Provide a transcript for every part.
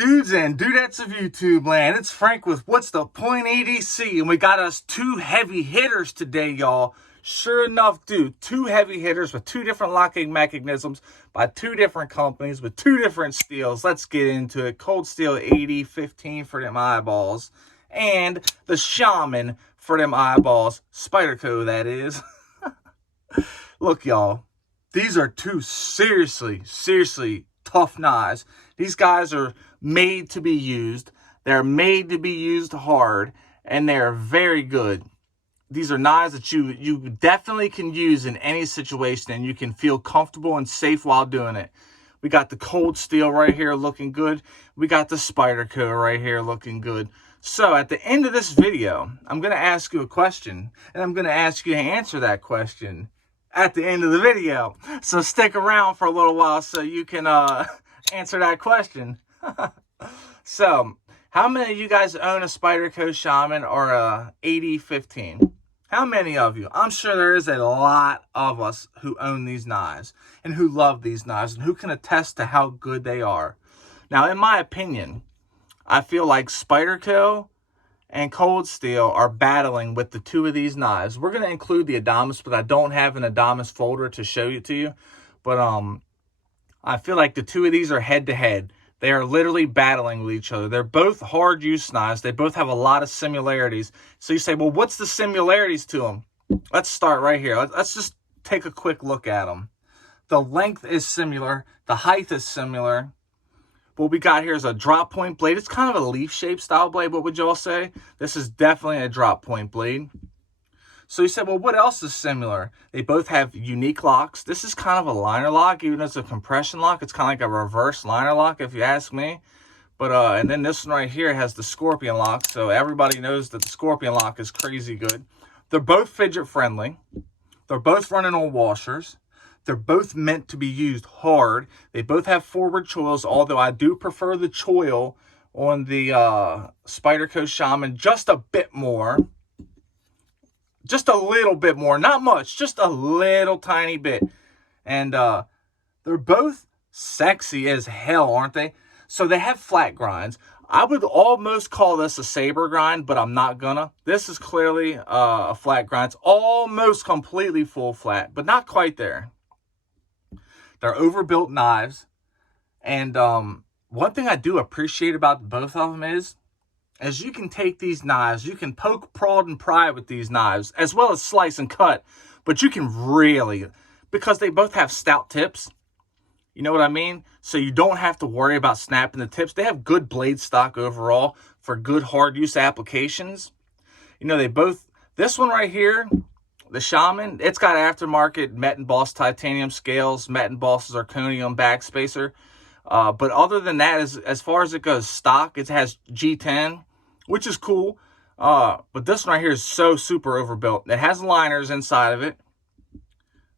Dudes and dudettes of YouTube land, it's Frank with What's the Point ADC, and we got us two heavy hitters today, y'all. Sure enough, dude, two heavy hitters with two different locking mechanisms by two different companies with two different steels. Let's get into it. Cold Steel AD-15 for them eyeballs, and the Shaman for them eyeballs. Spyderco, that is. Look, y'all, these are two seriously tough knives. These guys are made to be used. They're made to be used hard, and they're very good. These are knives that you definitely can use in any situation, and you can feel comfortable and safe while doing it. We got the Cold Steel right here looking good. We got the Spyderco right here looking good. So at the end of this video, I'm going to ask you a question, and I'm going to ask you to answer that question at the end of the video. So stick around for a little while so you can answer that question. So, how many of you guys own a Spyderco Shaman or a AD-15? How many of you? I'm sure there is a lot of us who own these knives and who love these knives and who can attest to how good they are. Now, in my opinion, I feel like Spyderco and Cold Steel are battling with the two of these knives. We're going to include the Adamas, but I don't have an Adamas folder to show it to you. But I feel like the two of these are head-to-head. They are literally battling with each other. They're both hard use knives. They both have a lot of similarities. So you say, well, what's the similarities to them? Let's start right here. Let's just take a quick look at them. The length is similar. The height is similar. What we got here is a drop point blade. It's kind of a leaf-shaped style blade. What would y'all say? This is definitely a drop point blade. So you said, well, what else is similar? They both have unique locks. This is kind of a liner lock, even though it's a compression lock. It's kind of like a reverse liner lock, if you ask me. But and then this one right here has the scorpion lock. So everybody knows that the scorpion lock is crazy good. They're both fidget friendly. They're both running on washers. They're both meant to be used hard. They both have forward choils, although I do prefer the choil on the Spyderco Shaman just a bit more. Just a little bit more, not much, just a little tiny bit. And they're both sexy as hell, aren't they? So they have flat grinds. I would almost call this a saber grind, but I'm not gonna. This is clearly a flat grind. It's almost completely full flat, but not quite there. They're overbuilt knives. And one thing I do appreciate about both of them is you can take these knives, you can poke, prod, and pry with these knives, as well as slice and cut. But you can really, because they both have stout tips, you know what I mean? So you don't have to worry about snapping the tips. They have good blade stock overall for good hard use applications. You know, they both, this one right here, the Shaman, it's got aftermarket met embossed titanium scales, met embossed zirconium backspacer. But other than that, as far as it goes stock, it has G10, which is cool. But this one right here is so super overbuilt. It has liners inside of it.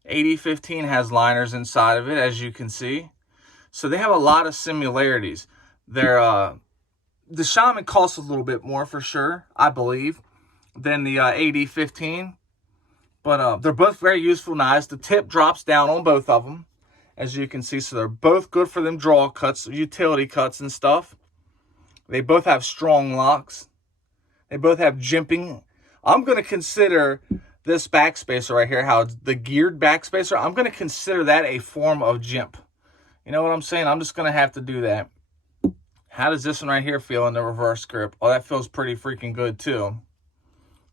AD-15 has liners inside of it, as you can see. So they have a lot of similarities. The Shaman costs a little bit more for sure, I believe, than the AD-15. But they're both very useful knives. The tip drops down on both of them, as you can see. So they're both good for them draw cuts, utility cuts and stuff. They both have strong locks. They both have jimping. I'm going to consider this backspacer right here, how it's the geared backspacer, I'm going to consider that a form of jimp. You know what I'm saying? I'm just going to have to do that. How does this one right here feel in the reverse grip? Oh, that feels pretty freaking good too.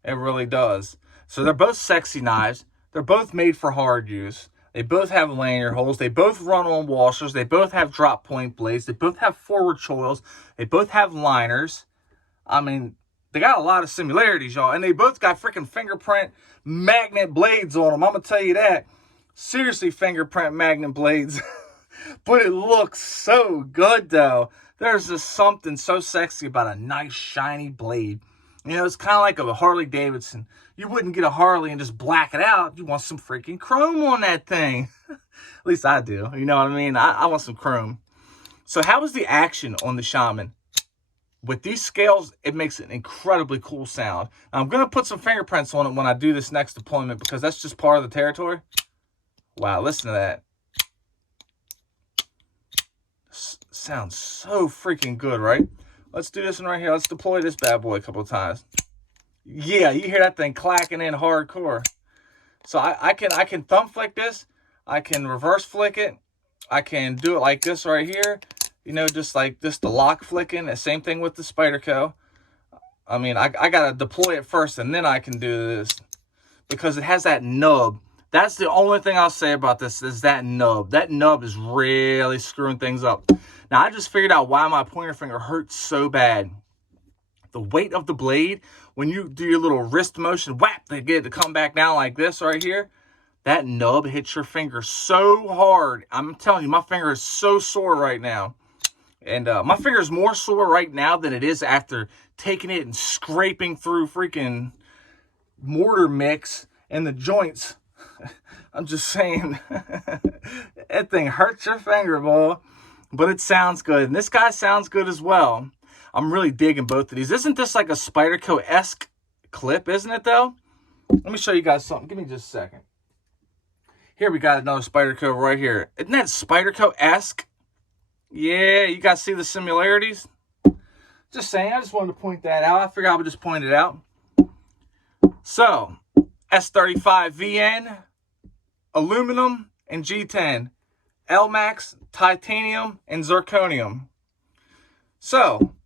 It really does. So they're both sexy knives. They're both made for hard use. They both have lanyard holes. They both run on washers. They both have drop point blades. They both have forward choils. They both have liners. I mean, they got a lot of similarities, y'all. And they both got freaking fingerprint magnet blades on them. I'm going to tell you that. Seriously, fingerprint magnet blades. But it looks so good, though. There's just something so sexy about a nice, shiny blade. You know, it's kind of like a Harley Davidson. You wouldn't get a Harley and just black it out. You want some freaking chrome on that thing. At least I do. You know what I mean? I want some chrome. So how is the action on the Shaman? With these scales, it makes an incredibly cool sound. Now, I'm going to put some fingerprints on it when I do this next deployment because that's just part of the territory. Wow, listen to that. Sounds so freaking good, right? Let's do this one right here. Let's deploy this bad boy a couple of times. Yeah, you hear that thing clacking in hardcore. So I can thumb flick this. I can reverse flick it. I can do it like this right here. You know, just like this, the lock flicking. The same thing with the Spyderco. I mean, I got to deploy it first and then I can do this. Because it has that nub. That's the only thing I'll say about this is that nub. That nub is really screwing things up. Now, I just figured out why my pointer finger hurts so bad. The weight of the blade, when you do your little wrist motion, whap, they get it to come back down like this right here. That nub hits your finger so hard. I'm telling you, my finger is so sore right now. And my finger is more sore right now than it is after taking it and scraping through freaking mortar mix and the joints. I'm just saying, that thing hurts your finger, boy. But it sounds good. And this guy sounds good as well. I'm really digging both of these. Isn't this like a Spyderco-esque clip, isn't it, though? Let me show you guys something. Give me just a second. Here we got another Spyderco right here. Isn't that Spyderco-esque? Yeah, you guys see the similarities? Just saying, I just wanted to point that out. I figured I would just point it out. So, S35VN, aluminum, and G10. L-Max, titanium, and zirconium. So,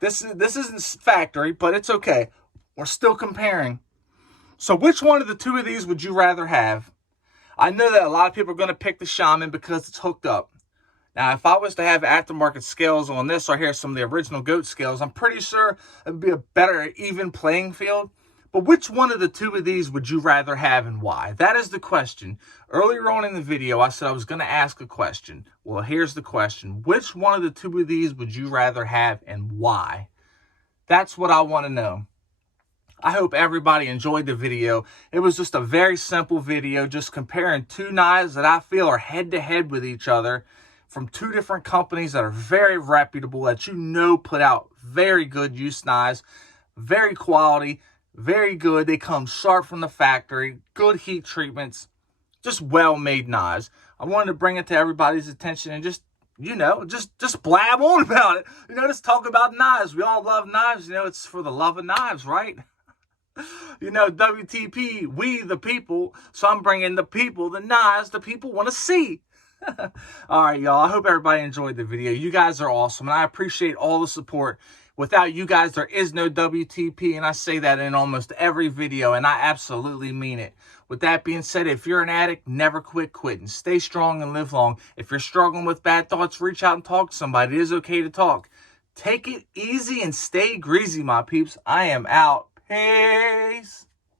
this isn't factory, but it's okay. We're still comparing. So, which one of the two of these would you rather have? I know that a lot of people are going to pick the Shaman because it's hooked up. Now, if I was to have aftermarket scales on this right here, some of the original goat scales, I'm pretty sure it would be a better even playing field. But which one of the two of these would you rather have and why? That is the question. Earlier on in the video, I said I was going to ask a question. Well, here's the question. Which one of the two of these would you rather have and why? That's what I want to know. I hope everybody enjoyed the video. It was just a very simple video, just comparing two knives that I feel are head-to-head with each other from two different companies that are very reputable, that you know put out very good use knives, very quality, very good. They come sharp from the factory, good heat treatments, just well-made knives. I wanted to bring it to everybody's attention and just, you know, just blab on about it. You know, just talk about knives. We all love knives. You know, it's for the love of knives, right? You know, WTP, we the people. So I'm bringing the people, the knives, the people want to see. All right, y'all. I hope everybody enjoyed the video. You guys are awesome, and I appreciate all the support. Without you guys, there is no WTP, and I say that in almost every video, and I absolutely mean it. With that being said, if you're an addict, never quit quitting. Stay strong and live long. If you're struggling with bad thoughts, reach out and talk to somebody. It is okay to talk. Take it easy and stay greasy, my peeps. I am out. Peace.